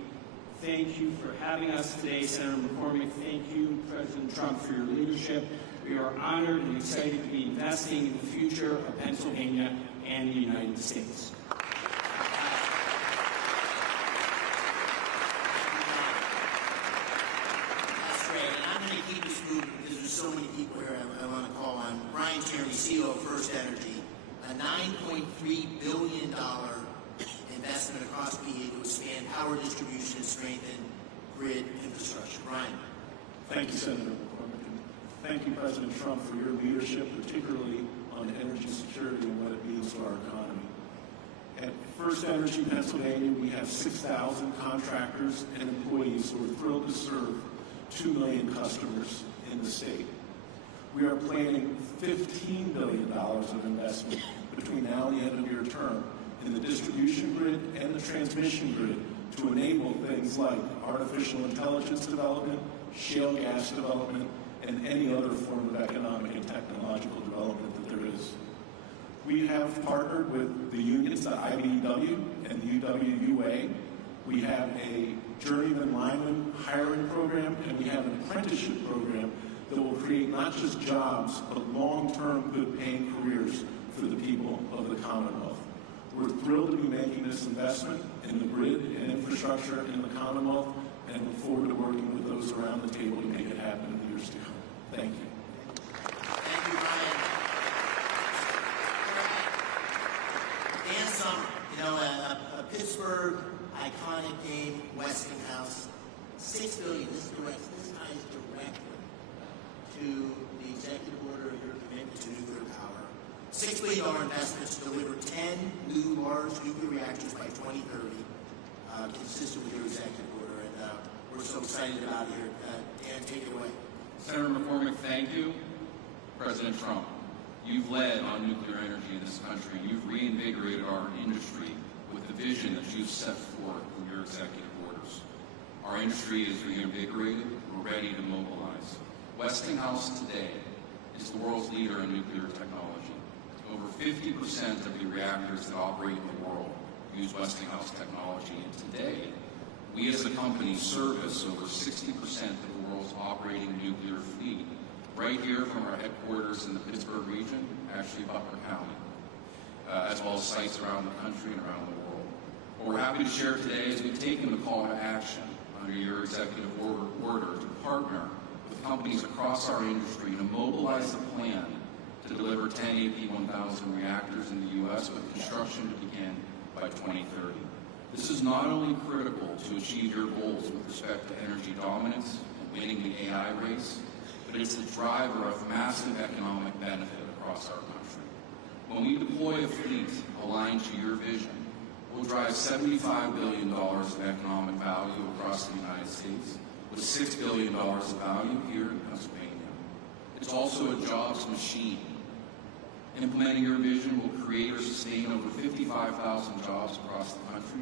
Thank you for having us today, Senator McCormick. Thank you, President Trump, for your leadership. We are honored and excited to be investing in the future of Pennsylvania and the United States. Keep this moving because there's so many people here I want to call on. Brian Tierney, CEO of First Energy, a $9.3 billion investment across PA to expand power distribution and strengthen grid infrastructure. Brian. Thank you, Senator McCormick. And thank you, President Trump, for your leadership, particularly on energy security and what it means to our economy. At First Energy Pennsylvania, we have 6,000 contractors and employees who are thrilled to serve 2 million customers in the state. We are planning $15 billion of investment between now and the end of your term in the distribution grid and the transmission grid to enable things like artificial intelligence development, shale gas development, and any other form of economic and technological development that there is. We have partnered with the unions, the IBEW and the UWUA. We have a journeyman lineman hiring program, and we have an apprenticeship program that will create not just jobs, but long-term good-paying careers for the people of the Commonwealth. We're thrilled to be making this investment in the grid and infrastructure in the Commonwealth, and look forward to working with those around the table to make it happen in the years to come. Thank you. Thank you, Brian. Dan Summer, a Pittsburgh iconic game, Westinghouse, $6 billion. This ties directly to the executive order of your commitment to nuclear power. $6 billion investment to deliver 10 new large nuclear reactors by 2030, consistent with your executive order, and we're so excited about it here. Dan, take it away. Senator McCormick, thank you. President Trump, you've led on nuclear energy in this country. You've reinvigorated our industry with the vision that you've set forth in your executive orders. Our industry is reinvigorated. We're ready to mobilize. Westinghouse today is the world's leader in nuclear technology. Over 50% of the reactors that operate in the world use Westinghouse technology. And today, we as a company service over 60% of the world's operating nuclear fleet, right here from our headquarters in the Pittsburgh region, actually Butler County, as well as sites around the country and around the world. What we're happy to share today is we've taken the call to action under your executive order to partner with companies across our industry to mobilize a plan to deliver 10 AP1000 reactors in the U.S. with construction to begin by 2030. This is not only critical to achieve your goals with respect to energy dominance and winning the AI race, but it's the driver of massive economic benefit across our country. When we deploy a fleet aligned to your vision, we'll drive $75 billion of economic value across the United States, with $6 billion of value here in Pennsylvania. It's also a jobs machine. Implementing your vision will create or sustain over 55,000 jobs across the country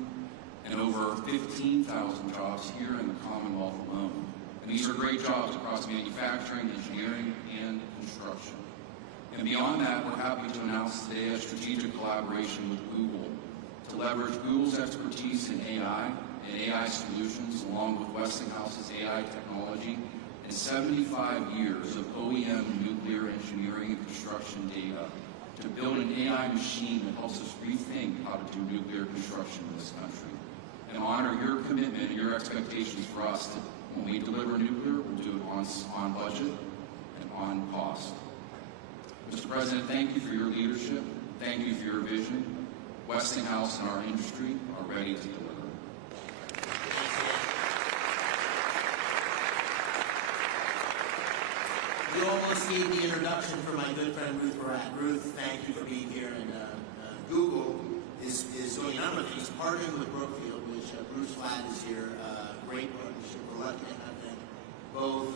and over 15,000 jobs here in the Commonwealth alone. And these are great jobs across manufacturing, engineering, and construction. And beyond that, we're happy to announce today a strategic collaboration with Google to leverage Google's expertise in AI and AI solutions, along with Westinghouse's AI technology and 75 years of OEM nuclear engineering and construction data to build an AI machine that helps us rethink how to do nuclear construction in this country and honor your commitment and your expectations for us that when we deliver nuclear, we'll do it on budget and on cost. Mr. President, thank you for your leadership. Thank you for your vision. Westinghouse and our industry are ready to deliver. You almost gave the introduction for my good friend Ruth Barat. Ruth, thank you for being here. And Google is doing a number of things, partnering with Brookfield, which Bruce Flatt is here. Great partnership. We're lucky to have them both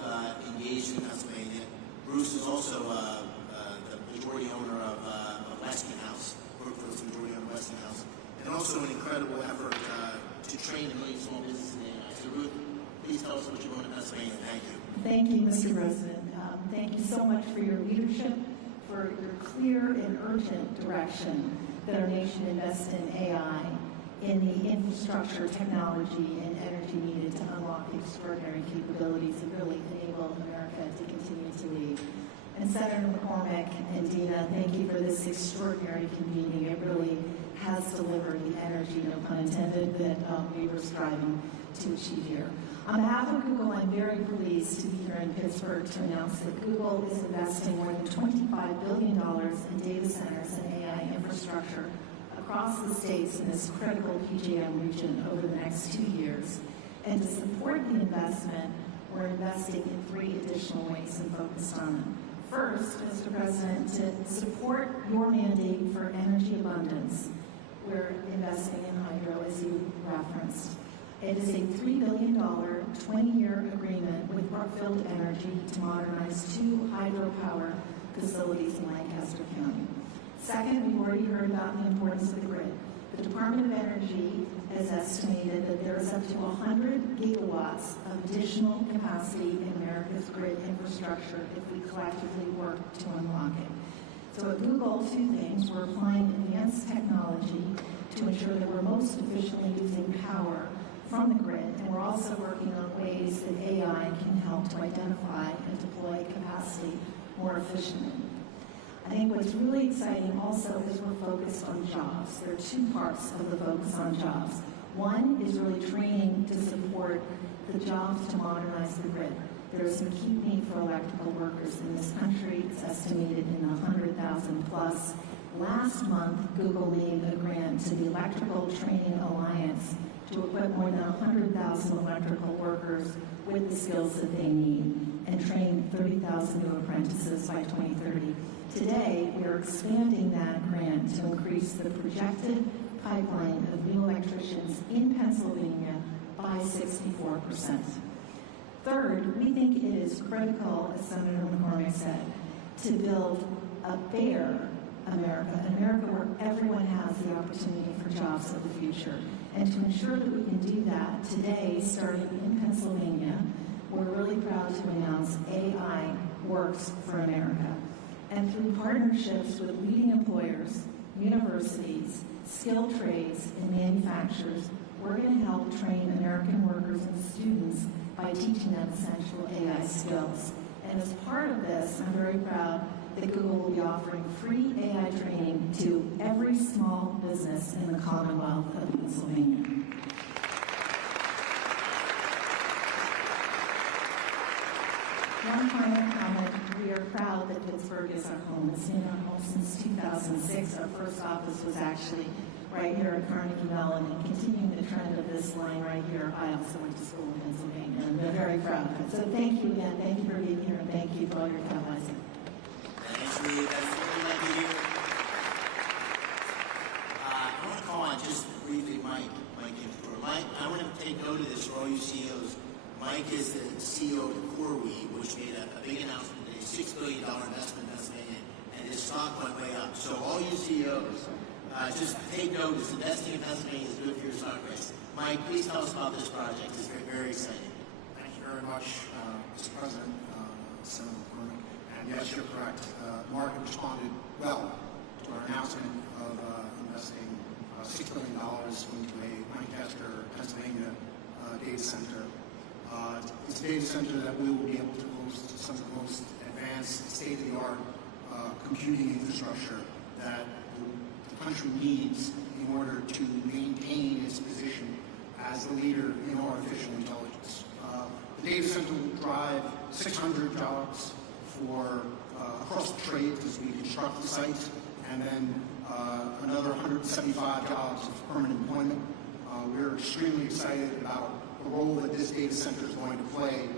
engaged in Pennsylvania. Bruce is also the majority owner of Westinghouse. Brookfield's the majority owner of Westinghouse. And also an incredible effort to train a million small businesses in AI. So Ruth, please tell us what you're doing in Pennsylvania. Thank you. Thank you, Mr. President. Thank you so much for your leadership, for your clear and urgent direction that our nation invests in AI, in the infrastructure, technology, and energy needed to unlock the extraordinary capabilities and really enable America to continue to lead. And Senator McCormick and Dina, thank you for this extraordinary convening. It really has delivered the energy, no pun intended, that we were striving to achieve here. On behalf of Google, I'm very pleased to be here in Pittsburgh to announce that Google is investing more than $25 billion in data centers and AI infrastructure across the states in this critical PJM region over the next 2 years. And to support the investment, we're investing in 3 additional ways and focused on them. First, Mr. President, to support your mandate for energy abundance, we're investing in hydro, as you referenced. It is a $3 billion, 20-year agreement with Brookfield Energy to modernize 2 hydropower facilities in Lancaster County. Second, we've already heard about the importance of the grid. The Department of Energy has estimated that there is up to 100 gigawatts of additional capacity in America's grid infrastructure if we collectively work to unlock it. So at Google, 2 things. We're applying advanced technology to ensure that we're most efficiently using power from the grid, and we're also working on ways that AI can help to identify and deploy capacity more efficiently. I think what's really exciting also is we're focused on jobs. There are 2 parts of the focus on jobs. One is really training to support the jobs to modernize the grid. There is an acute need for electrical workers in this country. It's estimated in the 100,000 plus. Last month, Google made a grant to the Electrical Training Alliance to equip more than 100,000 electrical workers with the skills that they need and train 30,000 new apprentices by 2030. Today, we are expanding that grant to increase the projected pipeline of new electricians in Pennsylvania by 64%. Third, we think it is critical, as Senator McCormick said, to build a fair America, an America where everyone has the opportunity for jobs of the future. And to ensure that we can do that, today, starting in Pennsylvania, we're really proud to announce AI Works for America. And through partnerships with leading employers, universities, skilled trades, and manufacturers, we're going to help train American workers and students by teaching them essential AI skills. And as part of this, I'm very proud that Google will be offering free AI training to every small business in the Commonwealth of Pennsylvania. One final comment. We are proud that Pittsburgh is our home. It's been our home since 2006. Our first office was actually right here at Carnegie Mellon, and continuing the trend of this line right here, I also went to school in Pennsylvania, and we're very proud of it. So thank you again. Thank you for being here, and thank you for all your advising. Thanks, Lee. That's really like to hear. I want to call on just briefly Mike Giftler. Mike, I want to take note of this for all you CEOs. Mike is the CEO of CoreWeave, which made a big announcement today, $6 billion investment in Pennsylvania, and his stock went way up. So all you CEOs, just take notice. Investing in Pennsylvania is good for your stock price. Mike, please tell us about this project. It's very, very exciting. Thank you very much, Mr. President, Senator McCormick. And yes, you're correct. The market responded well to our announcement of investing $6 billion into a Lancaster, Pennsylvania data center. It's a data center that we will be able to host some of the most advanced, state-of-the-art computing infrastructure that the country needs in order to maintain its position as the leader in artificial intelligence. The data center will drive 600 jobs for across the trades as we construct the site, and then another 175 jobs of permanent employment. We're extremely excited about the role that this data center is going to play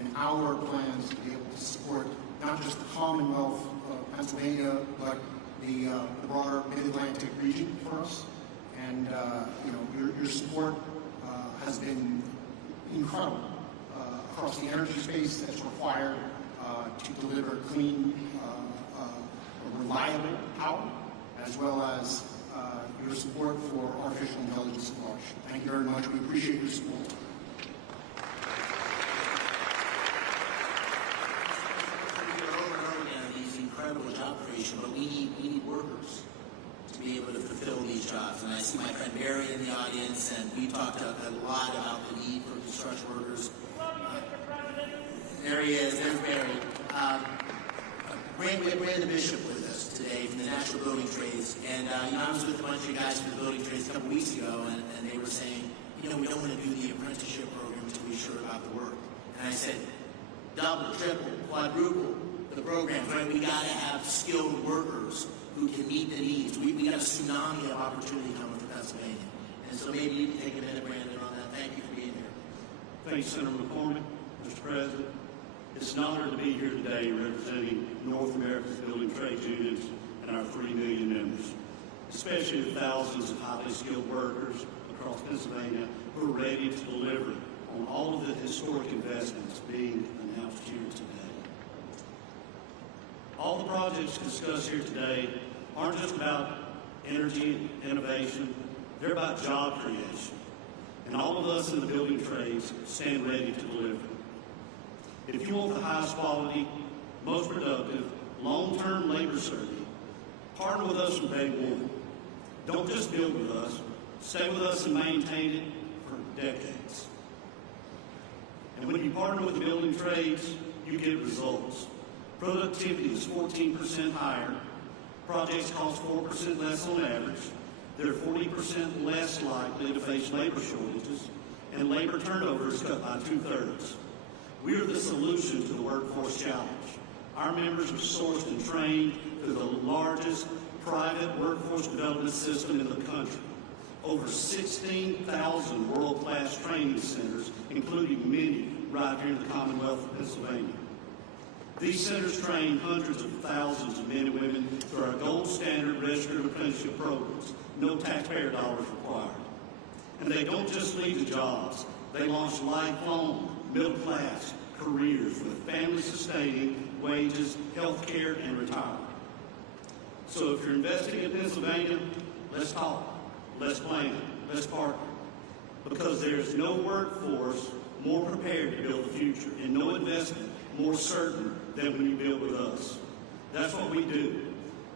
in our plans to be able to support not just the Commonwealth of Pennsylvania, but the broader Mid-Atlantic region for us. And your support has been incredible across the energy space that's required to deliver clean, reliable power, as well as your support for artificial intelligence at large. Thank you very much. We appreciate your support. Incredible job creation, but we need workers to be able to fulfill these jobs. And I see my friend Barry in the audience, and we talked a lot about the need for construction workers. There he is. There's Barry. We have Brandon Bishop with us today from the National Building Trades, and I was with a bunch of guys from the building trades a couple weeks ago, and they were saying, we don't want to do the apprenticeship program until we're sure about the work. And I said, double, triple, quadruple the programs, right? We got to have skilled workers who can meet the needs. We got a tsunami of opportunity coming to Pennsylvania. And so maybe you can take a minute, Brandon, on that. Thank you for being here. Thank you, Senator McCormick. Mr. President, it's an honor to be here today representing North America's building trades unions and our 3 million members, especially the thousands of highly skilled workers across Pennsylvania who are ready to deliver on all of the historic investments being announced here today. All the projects discussed here today aren't just about energy and innovation, they're about job creation. And all of us in the building trades stand ready to deliver. If you want the highest quality, most productive, long-term labor survey, partner with us from day one. Don't just build with us, stay with us and maintain it for decades. And when you partner with the building trades, you get results. Productivity is 14% higher. Projects cost 4% less on average. They're 40% less likely to face labor shortages, and labor turnover is cut by 2/3. We are the solution to the workforce challenge. Our members are sourced and trained through the largest private workforce development system in the country. Over 16,000 world-class training centers, including many right here in the Commonwealth of Pennsylvania. These centers train hundreds of thousands of men and women through our gold standard registered apprenticeship programs, no taxpayer dollars required. And they don't just lead to jobs, they launch lifelong, middle-class careers with family-sustaining wages, health care, and retirement. So if you're investing in Pennsylvania, let's talk, let's plan, let's partner. Because there's no workforce more prepared to build the future, and no investment more certain than when you build with us. That's what we do.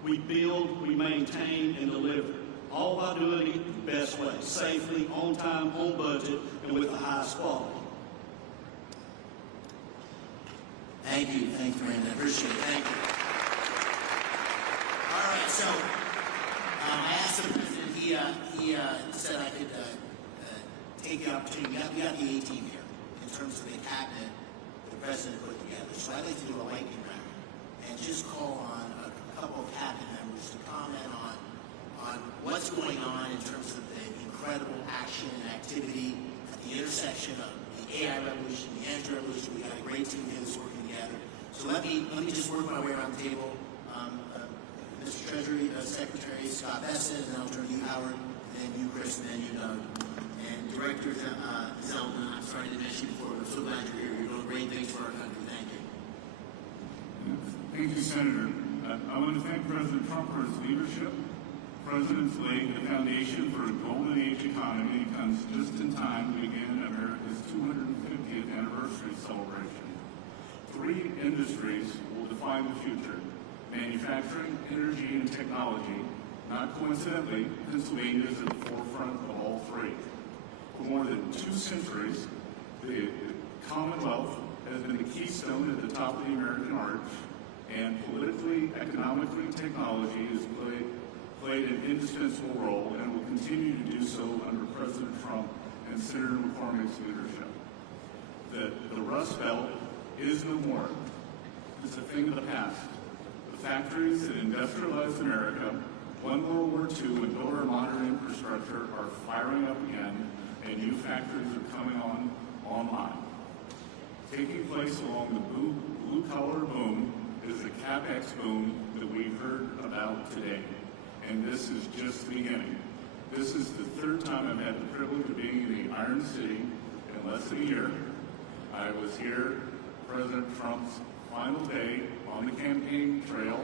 We build, we maintain, and deliver. all by doing it the best way, safely, on time, on budget, and with the highest quality. Thank you, Brandon. I appreciate it. Thank you. All right, so I asked the president. He said I could take the opportunity. We got the A-team here in terms of the cabinet the president put together. So I'd like to do a lightning round and just call on a couple of cabinet members to comment on what's going on in terms of the incredible action and activity at the intersection of the AI revolution, the energy revolution. We got a great team here that's working together. So let me just work my way around the table. Mr. Treasury Secretary Scott Bessett, and then I'll turn to you, Howard, and then you, Chris, and then you, Doug. And Director Zeldin, I'm sorry to miss you before, but I'm so glad you're here. You're doing great things for our country. Thank you. Thank you, Senator. I want to thank President Trump for his leadership. The President's laying the foundation for a golden age economy comes just in time to begin America's 250th anniversary celebration. 3 industries will define the future: manufacturing, energy, and technology. Not coincidentally, Pennsylvania is at the forefront of all 3. For more than 2 centuries, the Commonwealth has been the keystone at the top of the American arch, and politically, economically, technology has played an indispensable role and will continue to do so under President Trump and Senator McCormick's leadership. The Rust Belt is no more. It's a thing of the past. The factories that industrialized America, won World War II, and built our modern infrastructure are firing up again, and new factories are coming online. Taking place along the blue-collar boom is the CapEx boom that we've heard about today, and this is just the beginning. This is the 3rd time I've had the privilege of being in the Iron City in less than a year. I was here President Trump's final day on the campaign trail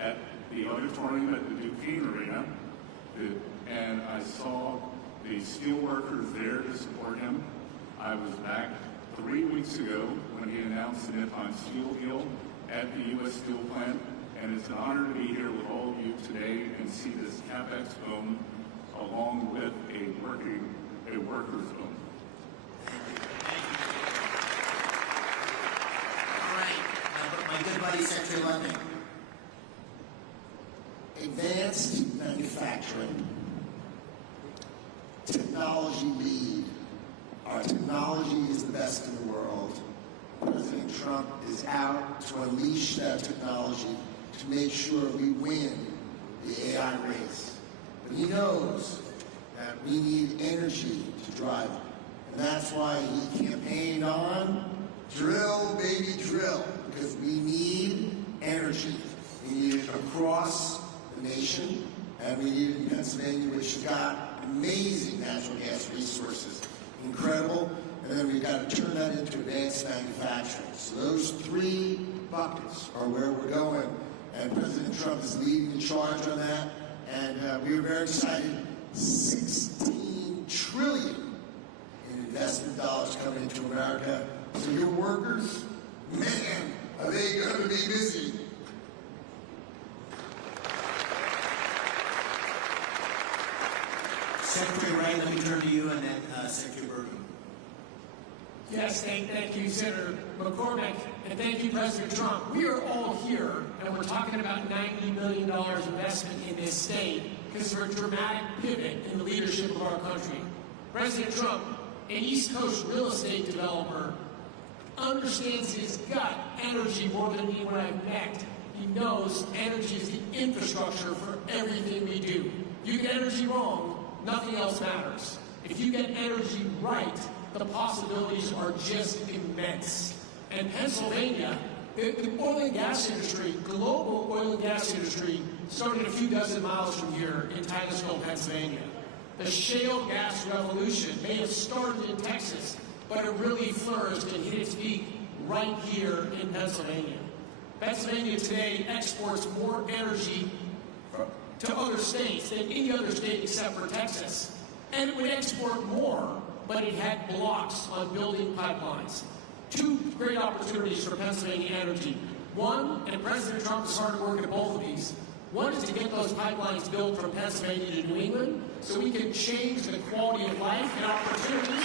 at the auditorium at the Duquesne Arena, and I saw the steel workers there to support him. I was back 3 weeks ago when he announced the Nippon Steel deal at the U.S. Steel plant, and it's an honor to be here with all of you today and see this CapEx boom along with a workers boom. All right, my good buddy Secretary Lunding. Advanced manufacturing, technology lead. Our technology is the best in the world. President Trump is out to unleash that technology to make sure we win the AI race. But he knows that we need energy to drive it. And that's why he campaigned on drill, baby, drill, because we need energy. We need it across the nation, and we need it in Pennsylvania, which has got amazing natural gas resources. Incredible. And then we've got to turn that into advanced manufacturing. So those 3 buckets are where we're going. And President Trump is leading the charge on that. And we are very excited. $16 trillion in investment dollars coming into America. So your workers, man, are they going to be busy? Secretary Wright, let me turn to you, and then Secretary Bergen. Yes, thank you, Senator McCormick, and thank you, President Trump. We are all here, and we're talking about $90 million investment in this state because of a dramatic pivot in the leadership of our country. President Trump, an East Coast real estate developer, understands his gut energy more than anyone I've met. He knows energy is the infrastructure for everything we do. You get energy wrong, nothing else matters. If you get energy right, the possibilities are just immense. And Pennsylvania, the oil and gas industry, global oil and gas industry, started a few dozen miles from here in Titusville, Pennsylvania. The shale gas revolution may have started in Texas, but it really flourished and hit its peak right here in Pennsylvania. Pennsylvania today exports more energy to other states than any other state except for Texas. And it would export more, but it had blocks on building pipelines. 2 great opportunities for Pennsylvania energy. One, and President Trump is hard at work at both of these, One is to get those pipelines built from Pennsylvania to New England so we can change the quality of life and opportunities.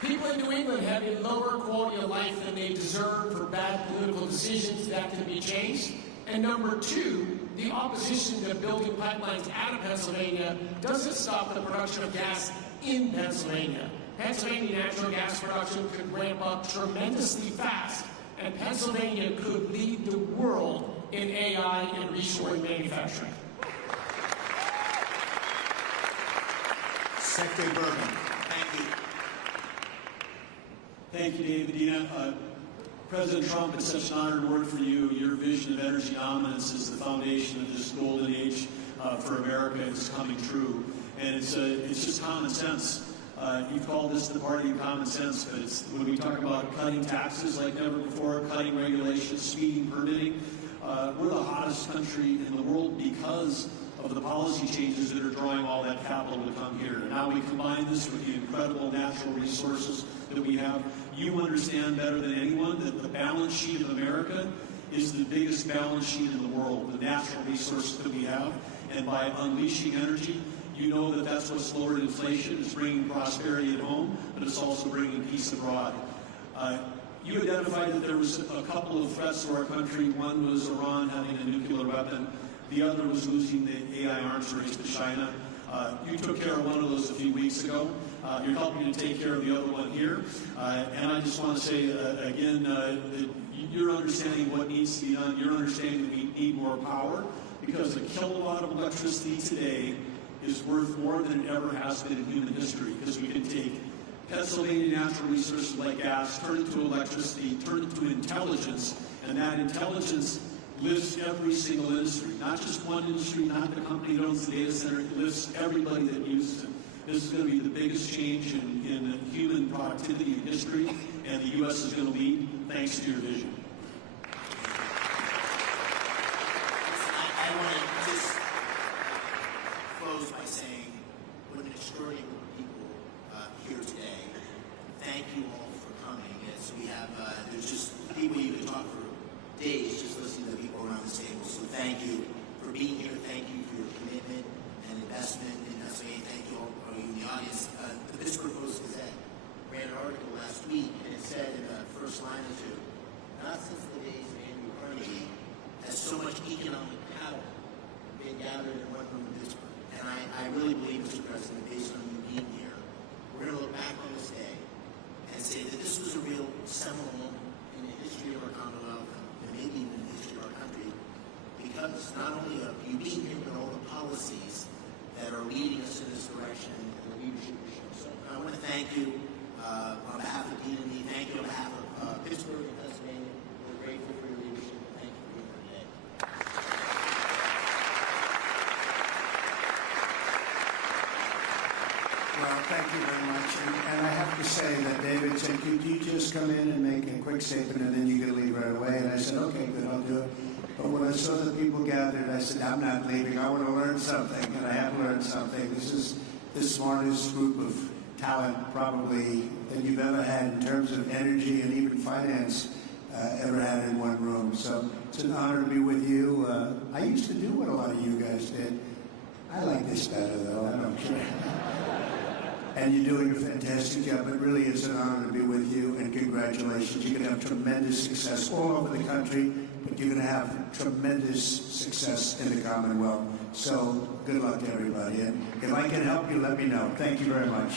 People in New England have a lower quality of life than they deserve for bad political decisions that can be changed. And number two, the opposition to building pipelines out of Pennsylvania doesn't stop the production of gas in Pennsylvania. Pennsylvania natural gas production could ramp up tremendously fast, and Pennsylvania could lead the world in AI and reshoring manufacturing. Secretary Bergen. Thank you. Thank you, David. Dina. President Trump, it's such an honor to work for you. Your vision of energy dominance is the foundation of this golden age for America. It's coming true, and it's just common sense. You've called this the party of common sense, but it's, when we talk about cutting taxes like never before, cutting regulations, speeding permitting, we're the hottest country in the world because of the policy changes that are drawing all that capital to come here. And now we combine this with the incredible natural resources that we have. You understand better than anyone that the balance sheet of America is the biggest balance sheet in the world, the natural resources that we have. And by unleashing energy, you know that that's what's lowered inflation. It's bringing prosperity at home, but it's also bringing peace abroad. You identified that there was a couple of threats to our country. One was Iran having a nuclear weapon. The other was losing the AI arms race to China. You took care of one of those a few weeks ago. You're helping to take care of the other one here. And I just want to say, again, that you're understanding what needs to be done. You're understanding that we need more power because a kilowatt of electricity today is worth more than it ever has been in human history, because we can take Pennsylvania natural resources like gas, turn it to electricity, turn it to intelligence, and that intelligence lifts every single industry, not just one industry, not the company that owns the data center, it lifts everybody that uses it. This is going to be the biggest change in human productivity in history, and the U.S. is going to lead thanks to your vision. I want to just close by saying what an extraordinary group of people here today. Thank you all for coming. As we have, there's just people you can talk for days just listening to the people around this table. So thank you for being here. Thank you for your commitment and investment in Pennsylvania. Thank you all for you in the audience. The Pittsburgh Post-Gazette ran an article last week, and it said in the first line or two, not since the days of Andrew Carnegie has so much economic power been gathered in one room in Pittsburgh. And I really believe, Mr. President, based on you being here, we're going to look back on this day and say that this was a real seminal moment in the history of our Commonwealth and maybe even in the history of our country, because not only of you being here, but all the policies that are leading us in this direction and the leadership we show. So I want to thank you on behalf of Dean and me. Thank you on behalf of Pittsburgh and Pennsylvania. We're grateful for your leadership. Thank you for being here today. Well, thank you very much. And I have to say that David said, could you just come in and make a quick statement and then you can leave right away? And I said, okay, good, I'll do it. But when I saw the people gathered, I said, I'm not leaving. I want to learn something, and I have learned something. This is the smartest group of talent probably that you've ever had in terms of energy and even finance ever had in one room. So it's an honor to be with you. I used to do what a lot of you guys did. I like this better, though. I don't care. And you're doing a fantastic job. But really, it's an honor to be with you, and congratulations. You're going to have tremendous success all over the country, but you're going to have tremendous success in the Commonwealth. So good luck to everybody. And if I can help you, let me know. Thank you very much.